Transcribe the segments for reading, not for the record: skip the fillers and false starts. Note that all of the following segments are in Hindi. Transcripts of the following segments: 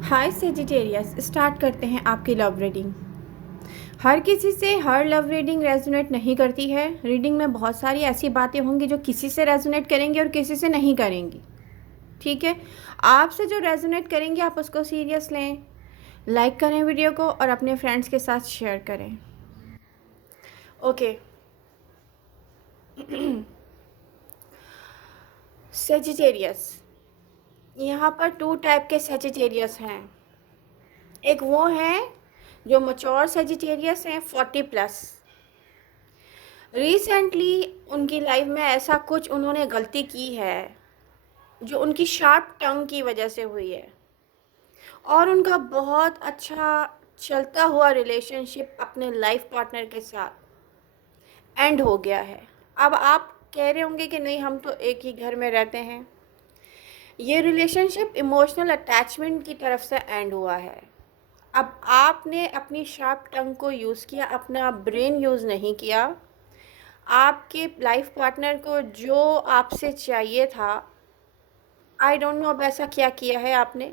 हाय सेजिटेरियस, स्टार्ट करते हैं आपकी लव रीडिंग। हर किसी से हर लव रीडिंग रेजोनेट नहीं करती है। रीडिंग में बहुत सारी ऐसी बातें होंगी जो किसी से रेजोनेट करेंगी और किसी से नहीं करेंगी। ठीक है, आपसे जो रेजोनेट करेंगे आप उसको सीरियस लें, लाइक करें वीडियो को और अपने फ्रेंड्स के साथ शेयर करें। ओके। सेजिटेरियस, यहाँ पर 2 टाइप के सेजिटेरियस हैं। एक वो हैं जो मैच्योर सेजिटेरियस हैं 40 प्लस। रिसेंटली उनकी लाइफ में ऐसा कुछ उन्होंने गलती की है जो उनकी शार्प टंग की वजह से हुई है, और उनका बहुत अच्छा चलता हुआ रिलेशनशिप अपने लाइफ पार्टनर के साथ एंड हो गया है। अब आप कह रहे होंगे कि नहीं, हम तो एक ही घर में रहते हैं। ये रिलेशनशिप इमोशनल अटैचमेंट की तरफ से एंड हुआ है। अब आपने अपनी शार्प टंग को यूज़ किया, अपना ब्रेन यूज़ नहीं किया। आपके लाइफ पार्टनर को जो आपसे चाहिए था, आई डोंट नो अब ऐसा क्या किया है आपने,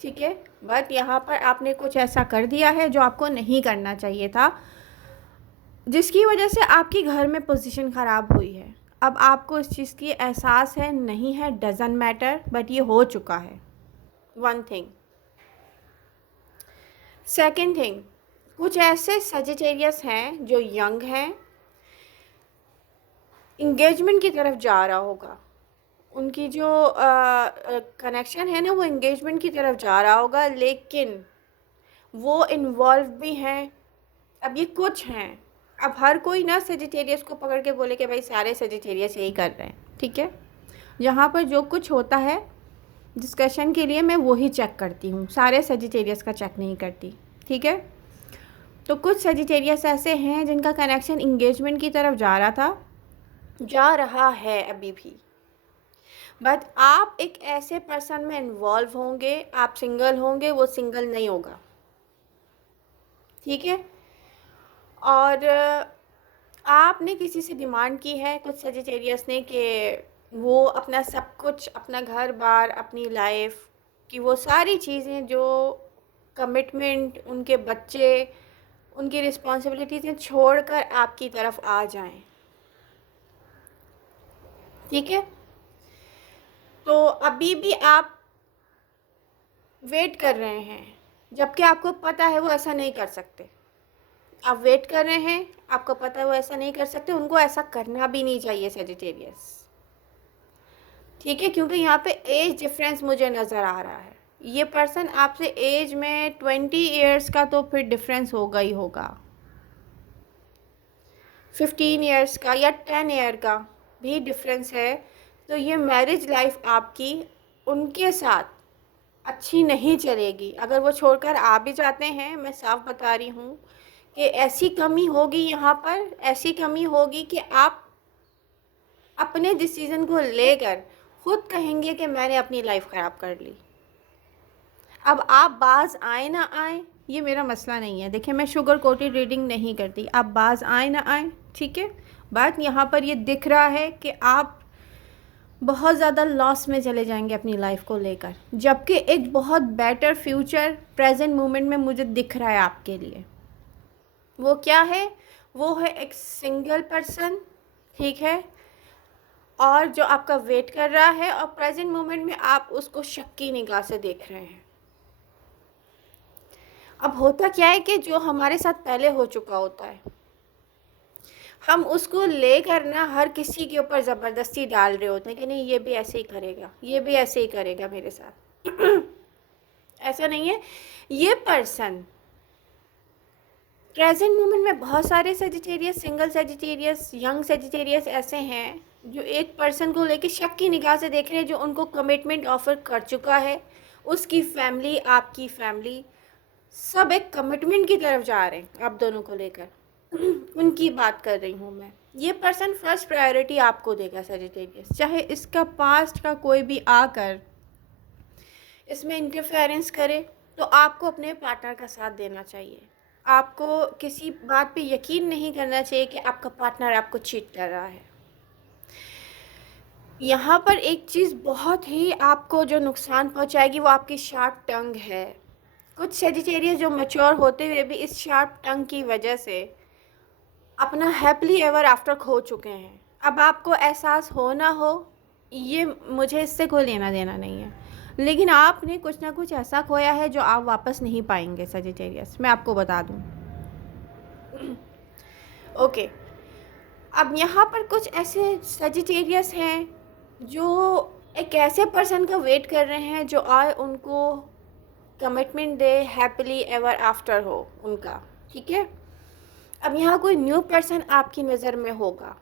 ठीक है, बट यहाँ पर आपने कुछ ऐसा कर दिया है जो आपको नहीं करना चाहिए था, जिसकी वजह से आपकी घर में पोजीशन ख़राब हुई है। अब आपको इस चीज़ की एहसास है नहीं है, डजंट मैटर, बट ये हो चुका है। One thing. सेकंड थिंग, कुछ ऐसे सजिटेरियस हैं जो यंग हैं, इंगेजमेंट की तरफ जा रहा होगा। उनकी जो कनेक्शन है ना, वो एंगेजमेंट की तरफ जा रहा होगा, लेकिन वो इन्वॉल्व भी हैं। अब ये कुछ हैं। अब हर कोई ना सेजिटेरियस को पकड़ के बोले कि भाई सारे सेजिटेरियस यही कर रहे हैं, ठीक है। यहाँ पर जो कुछ होता है डिस्कशन के लिए मैं वही चेक करती हूँ, सारे सेजिटेरियस का चेक नहीं करती, ठीक है। तो कुछ सेजिटेरियस ऐसे हैं जिनका कनेक्शन इंगेजमेंट की तरफ जा रहा है अभी भी, बट आप एक ऐसे पर्सन में इन्वॉल्व होंगे, आप सिंगल होंगे, वो सिंगल नहीं होगा, ठीक है। और आपने किसी से डिमांड की है, कुछ सजिटेरियस ने, कि वो अपना सब कुछ, अपना घर बार, अपनी लाइफ की वो सारी चीज़ें जो कमिटमेंट, उनके बच्चे, उनकी रिस्पॉन्सिबिलिटीज़ छोड़कर आपकी तरफ आ जाएं, ठीक है। तो अभी भी आप वेट कर रहे हैं, जबकि आपको पता है वो ऐसा नहीं कर सकते। आप वेट कर रहे हैं, आपको पता है वो ऐसा नहीं कर सकते, उनको ऐसा करना भी नहीं चाहिए सेजिटेरियस, ठीक है। क्योंकि यहाँ पे एज डिफरेंस मुझे नज़र आ रहा है। ये पर्सन आपसे एज में 20 ईयर्स का तो फिर डिफरेंस होगा ही होगा, 15 ईयर्स का या 10 ईयर का भी डिफरेंस है। तो ये मैरिज लाइफ आपकी उनके साथ अच्छी नहीं चलेगी। अगर वो छोड़कर आ भी जाते हैं, मैं साफ बता रही हूँ कि ऐसी कमी होगी यहाँ पर, ऐसी कमी होगी कि आप अपने डिसीज़न को लेकर खुद कहेंगे कि मैंने अपनी लाइफ ख़राब कर ली। अब आप बाज आए ना आए, ये मेरा मसला नहीं है। देखिए, मैं शुगर कोटेड रीडिंग नहीं करती, आप बाज आए ना आए, ठीक है। बात यहाँ पर ये दिख रहा है कि आप बहुत ज़्यादा लॉस में चले जाएंगे अपनी लाइफ को लेकर, जबकि एक बहुत बेटर फ्यूचर प्रेजेंट मोमेंट में मुझे दिख रहा है आपके लिए। वो क्या है? वो है एक सिंगल पर्सन, ठीक है, और जो आपका वेट कर रहा है, और प्रेजेंट मोमेंट में आप उसको शक की निगाह से देख रहे हैं। अब होता क्या है कि जो हमारे साथ पहले हो चुका होता है, हम उसको लेकर ना हर किसी के ऊपर ज़बरदस्ती डाल रहे होते हैं कि नहीं, ये भी ऐसे ही करेगा, ये भी ऐसे ही करेगा मेरे साथ। ऐसा नहीं है। ये पर्सन प्रेजेंट मोमेंट में, बहुत सारे Sagittarius, single Sagittarius, young Sagittarius ऐसे हैं जो एक पर्सन को लेकर शक की निगाह से देख रहे हैं, जो उनको कमिटमेंट ऑफर कर चुका है। उसकी फैमिली, आपकी फैमिली, सब एक कमिटमेंट की तरफ जा रहे हैं आप दोनों को लेकर। उनकी बात कर रही हूँ मैं। ये पर्सन फर्स्ट प्रायोरिटी आपको देगा सेजिटेरियस, चाहे इसका पास्ट का कोई भी आकर इसमें इंटरफेरेंस करे, तो आपको अपने पार्टनर का साथ देना चाहिए। आपको किसी बात पे यकीन नहीं करना चाहिए कि आपका पार्टनर आपको चीट कर रहा है। यहाँ पर एक चीज़ बहुत ही आपको जो नुकसान पहुँचाएगी वो आपकी शार्प टंग है। कुछ सेजिटेरियस जो मैच्योर होते हुए भी इस शार्प टंग की वजह से अपना हैप्पीली एवर आफ्टर खो चुके हैं। अब आपको एहसास हो ना हो, ये मुझे इससे कोई लेना देना नहीं है, लेकिन आपने कुछ ना कुछ ऐसा खोया है जो आप वापस नहीं पाएंगे सेजिटेरियस, मैं आपको बता दूं। ओके, अब यहाँ पर कुछ ऐसे सेजिटेरियस हैं जो एक ऐसे पर्सन का वेट कर रहे हैं जो आए उनको कमिटमेंट दे, हैप्पीली एवर आफ्टर हो उनका, ठीक है। अब यहाँ कोई न्यू पर्सन आपकी नज़र में होगा,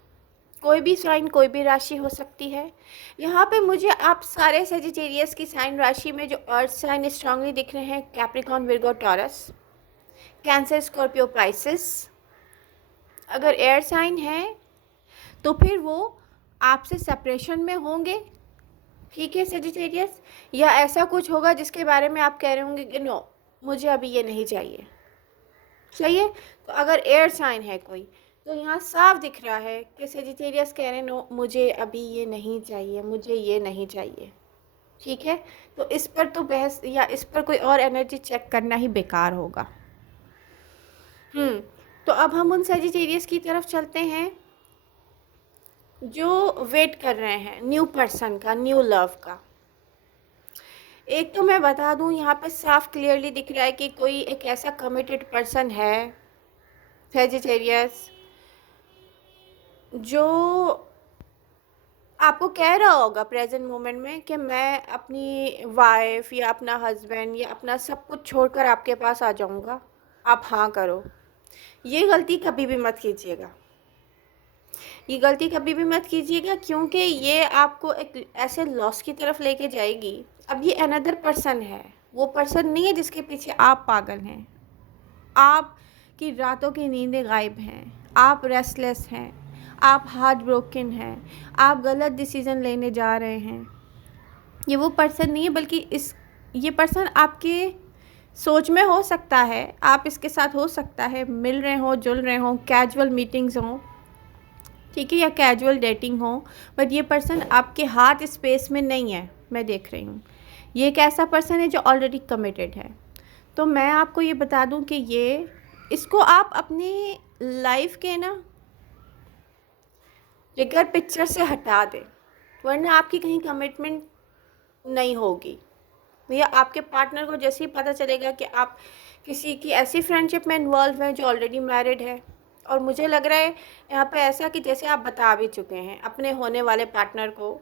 कोई भी साइन, कोई भी राशि हो सकती है। यहाँ पे मुझे आप सारे सेजिटेरियस की साइन राशि में जो अर्थ साइन स्ट्रांगली दिख रहे हैं, Capricorn, Virgo, taurus, cancer, Scorpio, Pisces. अगर एयर साइन है तो फिर वो आपसे सेपरेशन में होंगे, ठीक है सेजिटेरियस, या ऐसा कुछ होगा जिसके बारे में आप कह रहे होंगे कि नो, मुझे अभी ये नहीं चाहिए। सही है। तो अगर एयर साइन है कोई, तो यहाँ साफ दिख रहा है कि सेजिटेरियस कह रहे हैं नो, मुझे अभी ये नहीं चाहिए, मुझे ये नहीं चाहिए, ठीक है। तो इस पर तो बहस या इस पर कोई और एनर्जी चेक करना ही बेकार होगा। तो अब हम उन सेजिटेरियस की तरफ चलते हैं जो वेट कर रहे हैं न्यू पर्सन का, न्यू लव का। एक तो मैं बता दूं, यहाँ पे साफ क्लियरली दिख रहा है कि कोई एक ऐसा कमिटेड पर्सन है सेजिटेरियस जो आपको कह रहा होगा प्रेजेंट मोमेंट में कि मैं अपनी वाइफ या अपना हस्बैंड या अपना सब कुछ छोड़कर आपके पास आ जाऊंगा, आप हाँ करो। ये गलती कभी भी मत कीजिएगा, ये गलती कभी भी मत कीजिएगा, क्योंकि ये आपको एक ऐसे लॉस की तरफ लेके जाएगी। अब ये अनदर पर्सन है, वो पर्सन नहीं है जिसके पीछे आप पागल हैं, आपकी रातों की नींदें गायब हैं, आप रेस्टलेस हैं, आप हार्ट ब्रोकन हैं, आप गलत डिसीज़न लेने जा रहे हैं। ये वो पर्सन नहीं है, बल्कि ये पर्सन आपके सोच में हो सकता है, आप इसके साथ हो सकता है मिल रहे हो, जुल रहे हो, कैजुअल मीटिंग्स हों, ठीक है, या कैजुअल डेटिंग हो, बट ये पर्सन आपके हार्ट स्पेस में नहीं है। मैं देख रही हूँ ये एक ऐसा पर्सन है जो ऑलरेडी कमिटेड है। तो मैं आपको ये बता दूं कि इसको आप अपनी लाइफ के ना बिगर पिक्चर से हटा दें, वरना आपकी कहीं कमिटमेंट नहीं होगी। भैया आपके पार्टनर को जैसे ही पता चलेगा कि आप किसी की ऐसी फ्रेंडशिप में इन्वॉल्व हैं जो ऑलरेडी मैरिड है, और मुझे लग रहा है यहाँ पे ऐसा कि जैसे आप बता भी चुके हैं अपने होने वाले पार्टनर को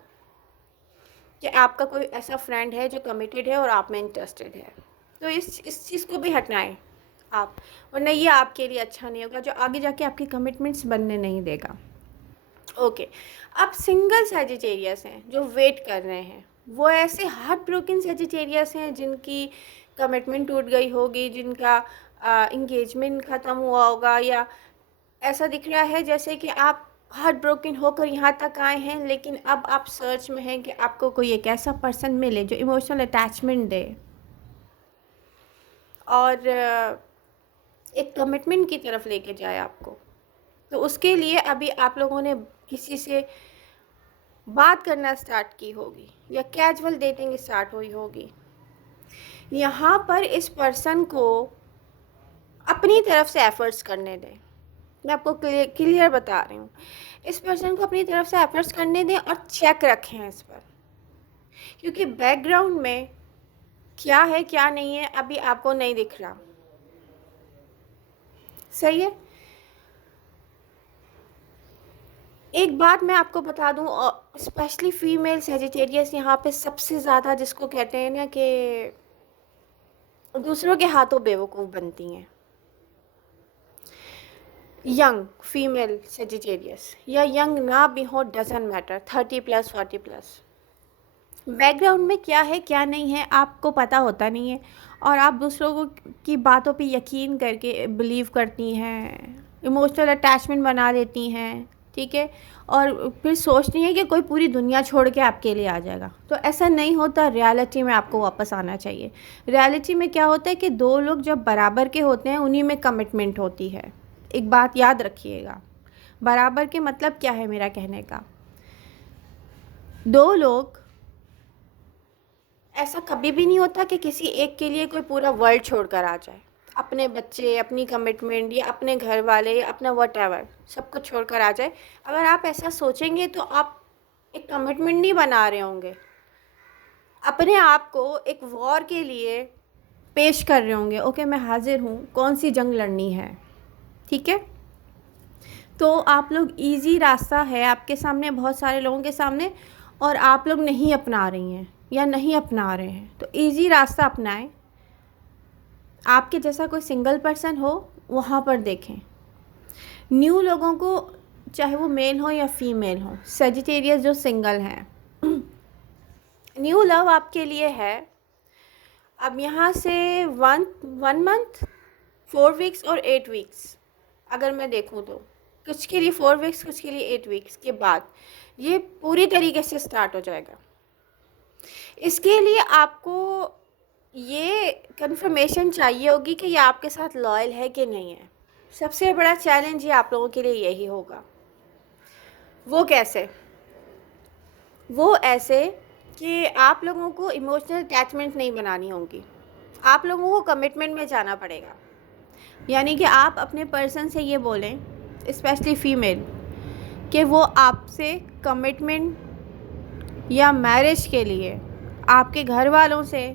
कि आपका कोई ऐसा फ्रेंड है जो कमिटेड है और आप में इंटरेस्टेड है, तो इस चीज़ को भी हटाएं आप, वरना ये आपके लिए अच्छा नहीं होगा, जो आगे जाके आपकी कमिटमेंट्स बनने नहीं देगा। ओके, अब सिंगल सेजिटेरियस हैं जो वेट कर रहे हैं, वो ऐसे हार्ट ब्रोकन सेजिटेरियस हैं जिनकी कमिटमेंट टूट गई होगी, जिनका इंगेजमेंट ख़त्म हुआ होगा, या ऐसा दिख रहा है जैसे कि आप हार्ट ब्रोकन होकर यहाँ तक आए हैं, लेकिन अब आप सर्च में हैं कि आपको कोई एक ऐसा पर्सन मिले जो इमोशनल अटैचमेंट दे और एक कमिटमेंट की तरफ लेके जाए आपको। तो उसके लिए अभी आप लोगों ने किसी से बात करना स्टार्ट की होगी या कैजुअल डेटिंग स्टार्ट हुई होगी। यहाँ पर इस पर्सन को अपनी तरफ से एफर्ट्स करने दें, मैं आपको क्लियर बता रही हूँ। इस पर्सन को अपनी तरफ से एफर्ट्स करने दें और चेक रखें इस पर, क्योंकि बैकग्राउंड में क्या है क्या नहीं है अभी आपको नहीं दिख रहा। सही है। एक बात मैं आपको बता दूं, स्पेशली फीमेल सेजिटेरियस यहाँ पे सबसे ज़्यादा जिसको कहते हैं ना कि दूसरों के हाथों बेवकूफ़ बनती हैं। यंग फीमेल सेजिटेरियस या यंग ना भी हो, डजंट मैटर, 30+, 40+, बैकग्राउंड में क्या है क्या नहीं है आपको पता होता नहीं है, और आप दूसरों की बातों पे यकीन करके बिलीव करती हैं, इमोशनल अटैचमेंट बना लेती हैं, ठीक है, और फिर सोचती हैं कि कोई पूरी दुनिया छोड़ के आपके लिए आ जाएगा। तो ऐसा नहीं होता, रियलिटी में आपको वापस आना चाहिए। रियलिटी में क्या होता है कि दो लोग जब बराबर के होते हैं उन्हीं में कमिटमेंट होती है। एक बात याद रखिएगा, बराबर के मतलब क्या है मेरा कहने का, दो लोग, ऐसा कभी भी नहीं होता कि किसी एक के लिए कोई पूरा वर्ल्ड छोड़कर आ जाए। अपने बच्चे, अपनी कमिटमेंट या अपने घर वाले या अपना व्हाटएवर सब कुछ छोड़कर आ जाए। अगर आप ऐसा सोचेंगे तो आप एक कमिटमेंट नहीं बना रहे होंगे, अपने आप को एक वॉर के लिए पेश कर रहे होंगे। ओके, मैं हाजिर हूँ, कौन सी जंग लड़नी है, ठीक है। तो आप लोग, इजी रास्ता है आपके सामने, बहुत सारे लोगों के सामने, और आप लोग नहीं अपना रही हैं या नहीं अपना रहे हैं, तो इजी रास्ता अपनाएं। आपके जैसा कोई सिंगल पर्सन हो वहाँ पर देखें। न्यू लोगों को, चाहे वो मेल हो या फीमेल हो, सेजिटेरियस जो सिंगल हैं, न्यू लव आपके लिए है। अब यहाँ से वन मंथ, 4 वीक्स और 8 वीक्स, अगर मैं देखूँ तो कुछ के लिए 4 वीक्स, कुछ के लिए 8 वीक्स के बाद ये पूरी तरीके से स्टार्ट हो जाएगा। इसके लिए आपको ये कंफर्मेशन चाहिए होगी कि ये आपके साथ लॉयल है कि नहीं है। सबसे बड़ा चैलेंज ये आप लोगों के लिए यही होगा। वो कैसे? वो ऐसे कि आप लोगों को इमोशनल अटैचमेंट नहीं बनानी होगी, आप लोगों को कमिटमेंट में जाना पड़ेगा। यानी कि आप अपने पर्सन से ये बोलें, स्पेशली फीमेल, कि वो आपसे कमिटमेंट या मैरिज के लिए आपके घर वालों से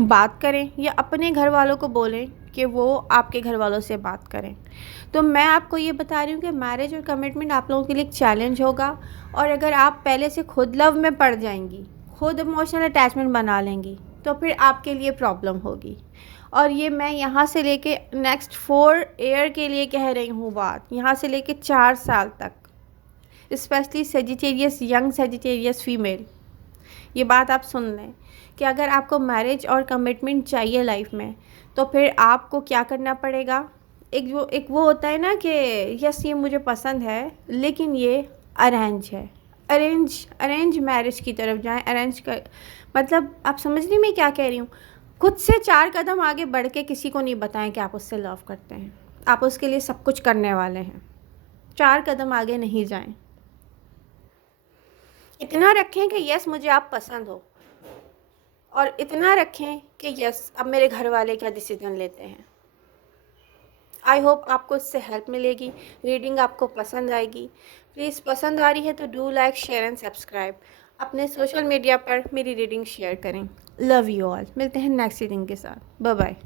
बात करें, या अपने घर वालों को बोलें कि वो आपके घर वालों से बात करें। तो मैं आपको ये बता रही हूँ कि मैरिज और कमिटमेंट आप लोगों के लिए एक चैलेंज होगा। और अगर आप पहले से खुद लव में पड़ जाएंगी, खुद इमोशनल अटैचमेंट बना लेंगी, तो फिर आपके लिए प्रॉब्लम होगी। और ये मैं यहाँ से लेके नेक्स्ट 4 ईयर के लिए कह रही हूँ बात, यहाँ से लेके 4 साल तक, specially Sagittarius, young Sagittarius female, ये बात आप सुन लें कि अगर आपको मैरिज और कमिटमेंट चाहिए लाइफ में, तो फिर आपको क्या करना पड़ेगा। एक वो होता है ना कि यस ये मुझे पसंद है लेकिन ये अरेंज है, अरेंज मैरिज की तरफ जाएं। अरेंज कर मतलब, आप समझ रही मैं क्या कह रही हूँ। खुद से 4 कदम आगे बढ़ के किसी को नहीं बताएं कि आप उससे लव करते हैं, आप उसके लिए सब कुछ करने वाले हैं। 4 कदम आगे नहीं जाएं। इतना रखें कि यस मुझे आप पसंद हो, और इतना रखें कि यस अब मेरे घर वाले क्या डिसीजन लेते हैं। आई होप आपको इससे हेल्प मिलेगी, रीडिंग आपको पसंद आएगी। प्लीज़, पसंद आ रही है तो do like, share and subscribe. अपने सोशल मीडिया पर मेरी रीडिंग शेयर करें। Love you all. मिलते हैं नेक्स्ट रीडिंग के साथ। Bye bye.